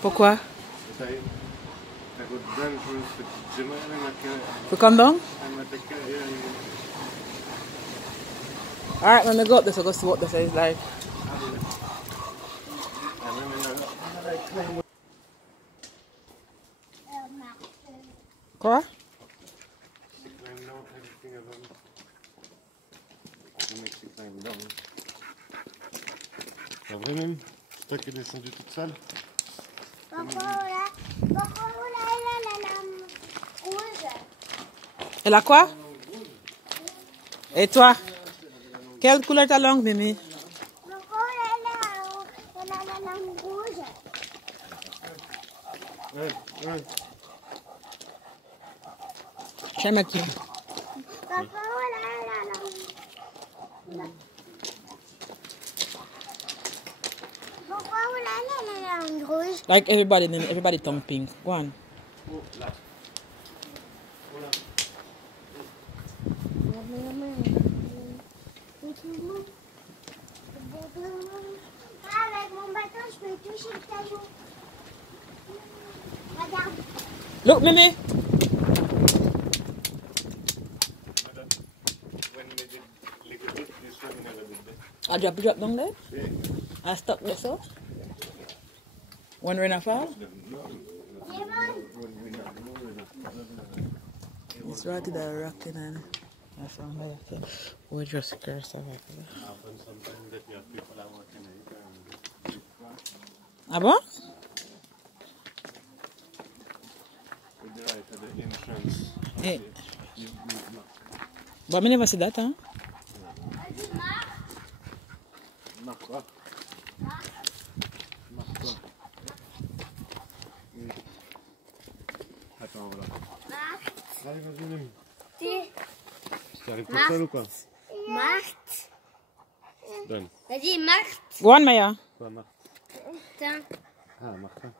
Pourquoi? To come down? Alright, when we go up there, so go see what this is like. Quoi? C'est vrai même? C'est toi qui es descendu toute seule? Elle a quoi? Et toi? Quelle couleur ta langue, Mimi? J'aime qui? Like everybody tongue pink. Go on. Avec mon bâton, je peux toucher le caillou. Regarde. Look, Mimi. I drop down there? I stuck there so? When rain fall? It's right to the rocking and I found that. We just curse of it. Ah bon? Eh. But I never see that, huh? Attends, voilà. Allez, vas-y, Mimi. Tu arrives toute seule ou pas? Marthe. Donne. Vas-y, Marthe. Go on, Maya. Quoi, Marthe? Tiens. Ah, Martin.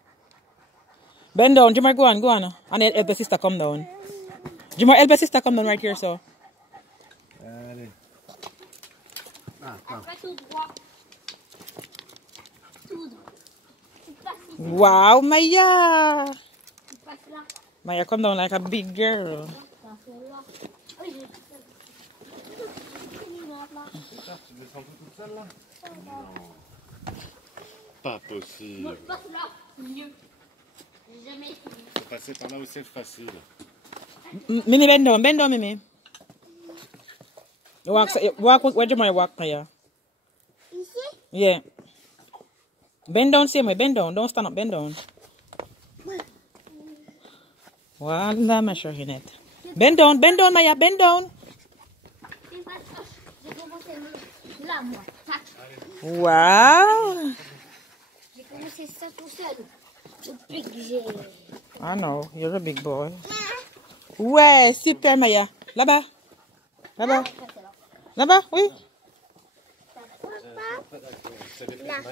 Bend down, Jimmer, go on. And help the sister come down. Jimmer, help the sister come down right here, so. Allez. Ah, Après, tout droit. Tout droit. Wow, Maya. Tu passes là. Maya, come down like a big girl. Tu passes là. Oui, tu descends toute seule là? Non. Pas possible. passe là. Mieux. J'ai jamais essayé. Faut passer par là où c'est facile. Mimi, bend down, Mimi. Walk, where Jimmer walk, Maya? Ici? Yeah. Bend down, same way, bend down. Don't stand up, bend down. Voilà, ma chérie. Bend down, Maya, bend down. J'ai commencé là, moi. Tac. Wow. J'ai commencé ça tout seul. Depuis que j'ai... I know, you're a big boy. Ouais, super, Maya. Là-bas. Là-bas. Là-bas, oui. Là.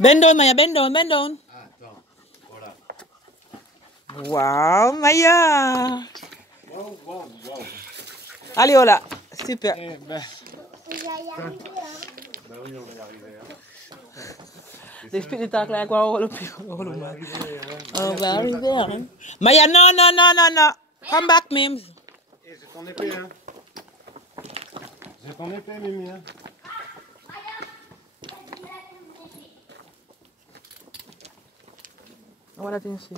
Bend down, Maya, bend down. Ah, attends, voilà. Wow, Maya. Wow. Allez, voilà. Super. Eh ben. Il y a arrivé, hein. Bah oui, on va y arriver. Hein. They speak the talk like all the people. On va y arriver. On va arriver, hein. Maya, no. Come back, Mims. Eh, j'ai ton épée, hein. J'ai ton épée, Mimi, hein. What I think she?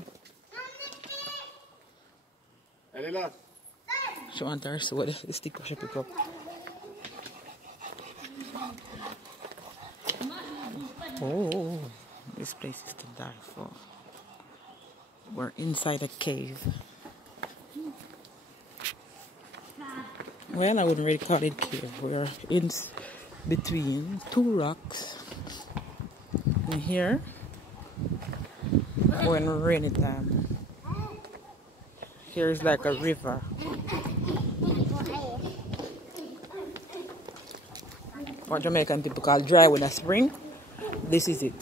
Elle est là. She wants her sword. The stick she pick up. Oh, this place is to die for. We're inside a cave. Well, I wouldn't really call it cave. We're in between two rocks. And here, when rainy time, here's like a river. What Jamaican people call dry with a spring. This is it.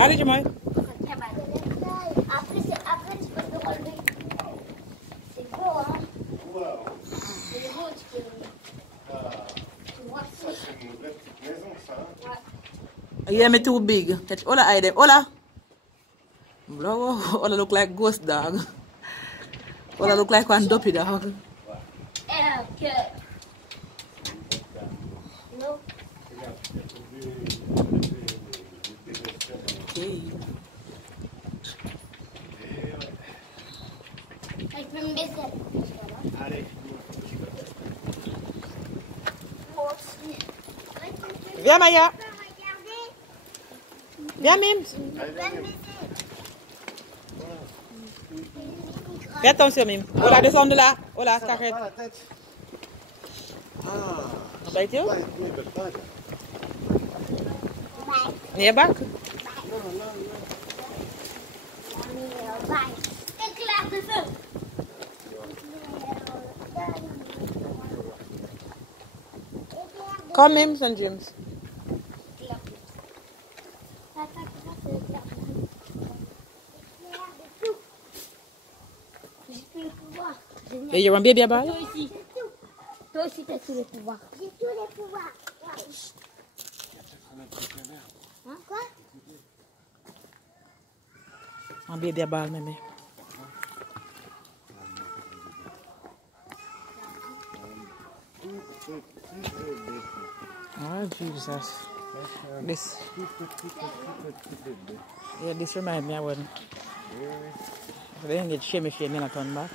Allez, Jamal. Yeah, me too big. Catch Ola eye there. Ola. Bro, Ola look like ghost dog. Ola look like one dopey dog. Okay. No. Okay. Ik ben bezig. Allez. Viens Maya. Viens Mims. Fais attention Mims. Ola, descends de là. Ola, s'arrête. Pas la tête. Ah. On va être où? Pas mais pas. Near back. Come Mims and James. Et you want baby ball? Toi aussi. Toi aussi, t'as tous les pouvoirs. J'ai tous les pouvoirs. Hein? Quoi? Un baby ball, mémé. Oh, Jesus. This. Yeah, this reminds me of when they didn't get shimmy and then I turn back.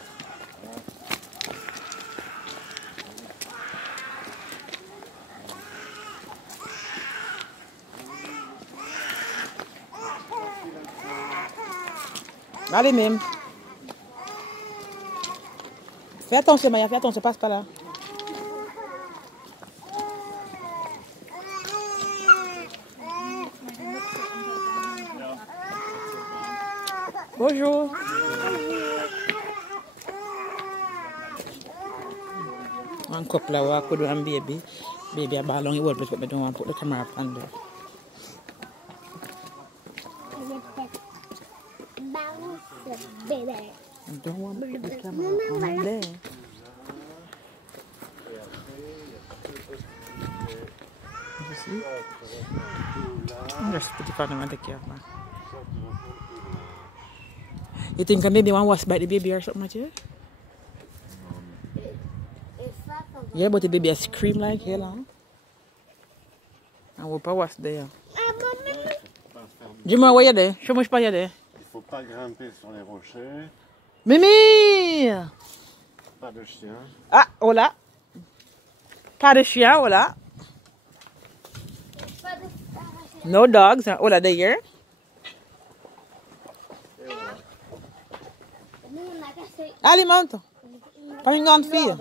Allez, même. Fais attention, Maya, fais attention, passe pas là. Bonjour. One couple of walk with one baby. Baby a ball on your wall, but I don't want to put the camera up under. I don't want to put the camera on there. You see? I'm just put it on and take care of her. You think maybe one was bite the baby or something like that? Yeah, but the baby a scream like hell, huh? And what was there? Dis-moi, where you there? Show me pas you there. Il faut pas grimper sur les rochers. Mimi! Pas de chien. Ah, hola. Pas de chien, hola. No dogs. Hola, they here. Allez, monte. Pas une grande fille.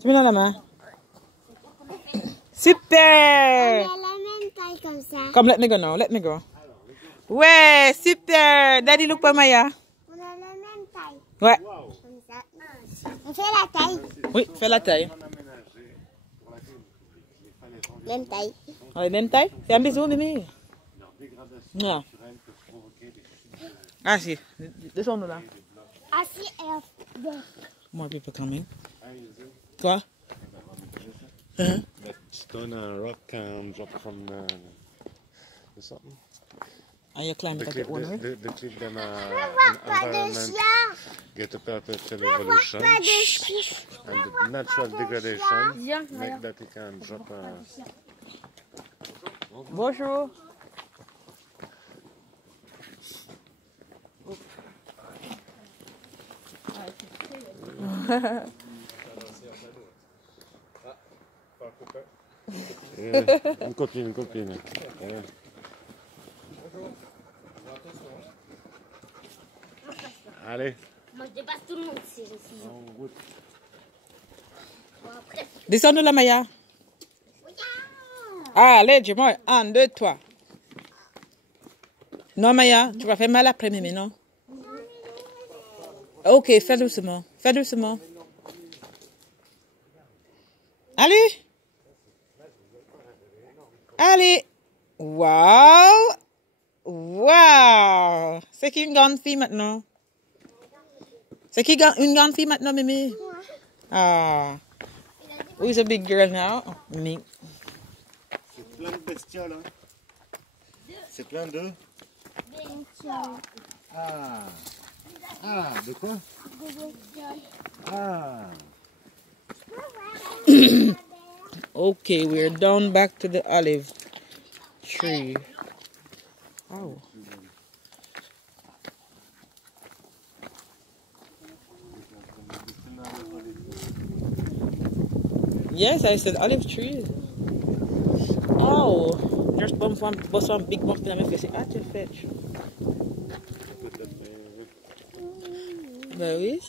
Tu mets dans la main. Super! On a la même taille comme ça. Come, let me go now. Let me go. Ouais, super! Daddy, look for Maya. On a la même taille. Ouais. Comme ça. On fait la taille. Oui, fais la taille. Même taille. Ouais, même taille. Fais un bisou, Mimi. Non. Ah, si. Descends-nous là. Assis et deux. More people coming. Quoi? Stone and rock can drop from the something. And you climb The it at cliff, your own rate? the cliff then Pas de environment chien. get a perpetual evolution Pas de chien. and the natural degradation make that it can drop Bonjour. Une copine. Allez. Moi, je dépasse tout le monde si je suis. Descends-nous là, Maya. Ah, allez, dis-moi. 1, 2, 3. Non, Maya, tu vas faire mal après, Mimi, non? Ok, fais doucement. Fais doucement. Allez. Allez. Wow. Wow. C'est qui une grande fille maintenant? C'est qui une grande fille maintenant, Mimi? Ah. Who's a big girl now? Me. plein de bestioles. Hein. C'est plein de... Ah. Ah, de quoi? Ah. Okay, we're down back to the olive tree. Oh. Yes, I said olive trees. Oh, just bump one big bump in my face. Ah, tu fetch. Ben oui.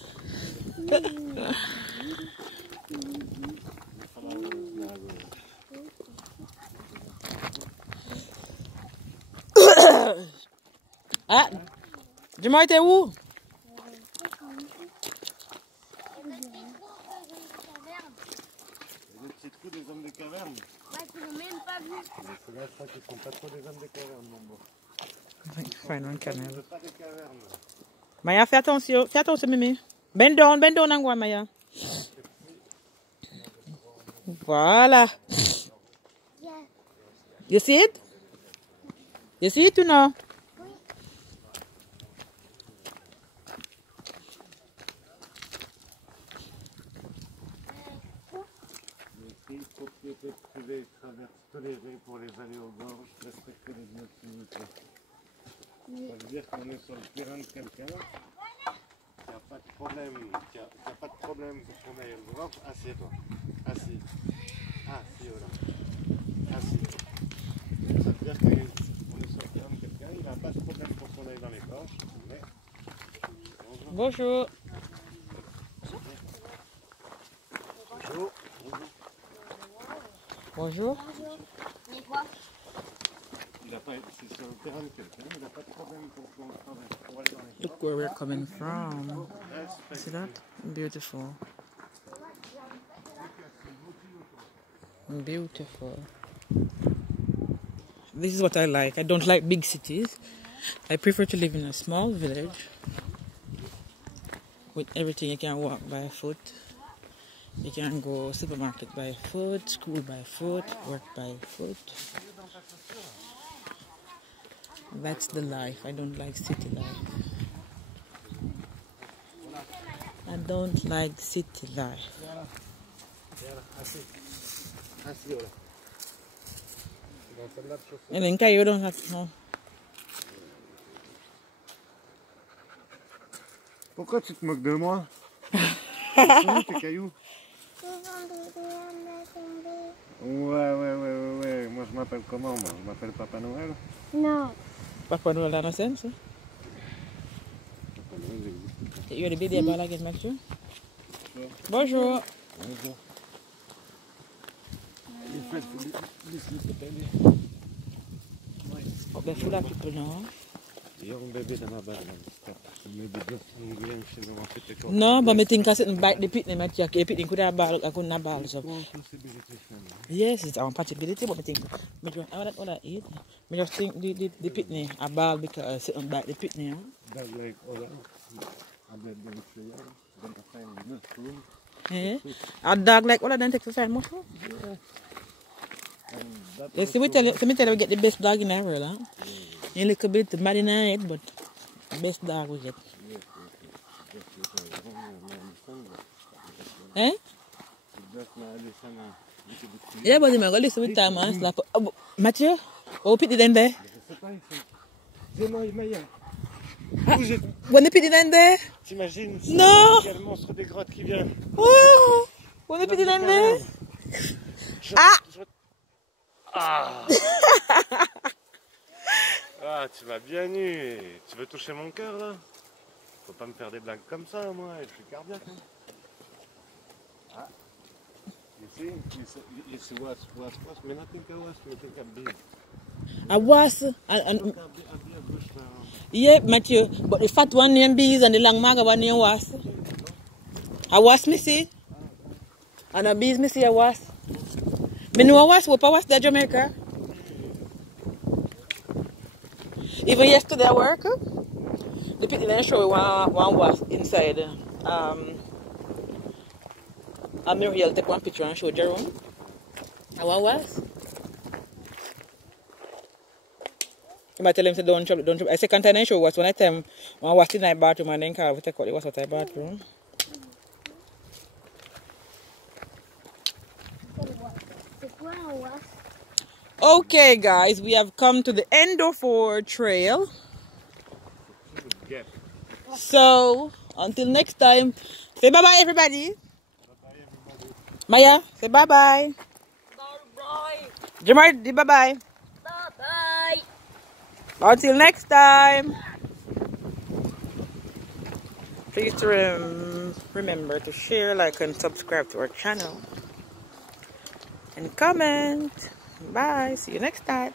Ah, dis-moi, t'es où? Les petits trous des hommes de caverne. Ouais, tu l'as même pas vu. Mais ceux-là, je crois qu'ils sont pas trop des hommes de caverne, non bon. Fine, on canal. Ils sont pas des cavernes. Maya, fais attention, Mimi. Bend down, Angwa, Maya. Voilà. Yeah. You see it? You see it or no? Les propriétés privées traversent tolérées pour les aller aux gorges, respecter les intimités. Ça veut dire qu'on est sur le terrain de quelqu'un, qu'il n'y a pas de problème, qu'il n'y a pas de problème pour qu'on aille aux gorges. Assieds-toi. Assis. Assis, voilà. Assis. Ça veut dire qu'on est sur le terrain de quelqu'un, il n'y a pas de problème pour qu'on aille dans les gorges, mais... Bonjour. Bonjour. Bonjour. Mais quoi? C'est sur le terrain de quelqu'un, il n'a pas de problème pour qu'on traverse, pour aller dans les gorges. Look where we're coming from. See that? Beautiful. Beautiful. This is what I like. I don't like big cities. I prefer to live in a small village with everything. You can walk by foot. You can go supermarket by foot, school by foot, work by foot. That's the life. I don't like city life. I don't like city life. And then you don't have to. Pourquoi tu te moques de moi? Ils sont où tes cailloux? Ouais. Moi je m'appelle comment moi? Je m'appelle Papa Noël. Non. Papa Noël dans le sens? Papa Noël existe. You're the baby about like make sure. Bonjour. Bonjour. Il fait Oh, ben, faut la people now. il y a un bébé dans ma barre. No, but I think I sit and bite the picnic, my jack. The picnic could have ball, I couldn't have ball. So. Yes, it's our possibility, but I think, I want to eat. I just think the picnic a ball because I sit and bite the picnic. That like other, I bet they say, then I find mushroom. Eh? A dog like all of them take for find mushroom? Yeah. Let's see, me tell you, we get the best dog in the world, huh? A little bit mad in the head, but the best dog we get. Eh? Yeah, but I'm going to listen with time and slap. Mathieu, oh, put it in there. C'est moi, Maya. When they put it in there? T'imagines? Non! Il y a le monstre des grottes qui vient. Oh! When they put it in there? Ah! Ah! Ah, tu m'as bien eu. Tu veux toucher mon cœur là? Faut pas me faire des blagues comme ça, moi. Je suis cardiaque. Hein. Ah. You see was, mais nothing was, mais think I'm big. I was. Yeah, Matthew. But the fat one named Bees and the long maga one named Was. I was missy. And a Bees missy I was. Me know I was the Jamaica. Even yesterday at work, the people didn't show me one was inside. Muriel take one picture and show Jerome. And what was? You might tell him, say, don't trouble, don't trouble. I second time I show was when I tell him, when I wash the night bathroom and then we take out the wash out the bathroom. Okay, guys, we have come to the end of our trail. So, until next time, say bye-bye, everybody. Bye-bye, everybody. Maya, say bye-bye. Bye-bye. Jamar, bye-bye. Bye-bye. Until next time. Please remember to share, like, and subscribe to our channel. And comment. Bye. See you next time.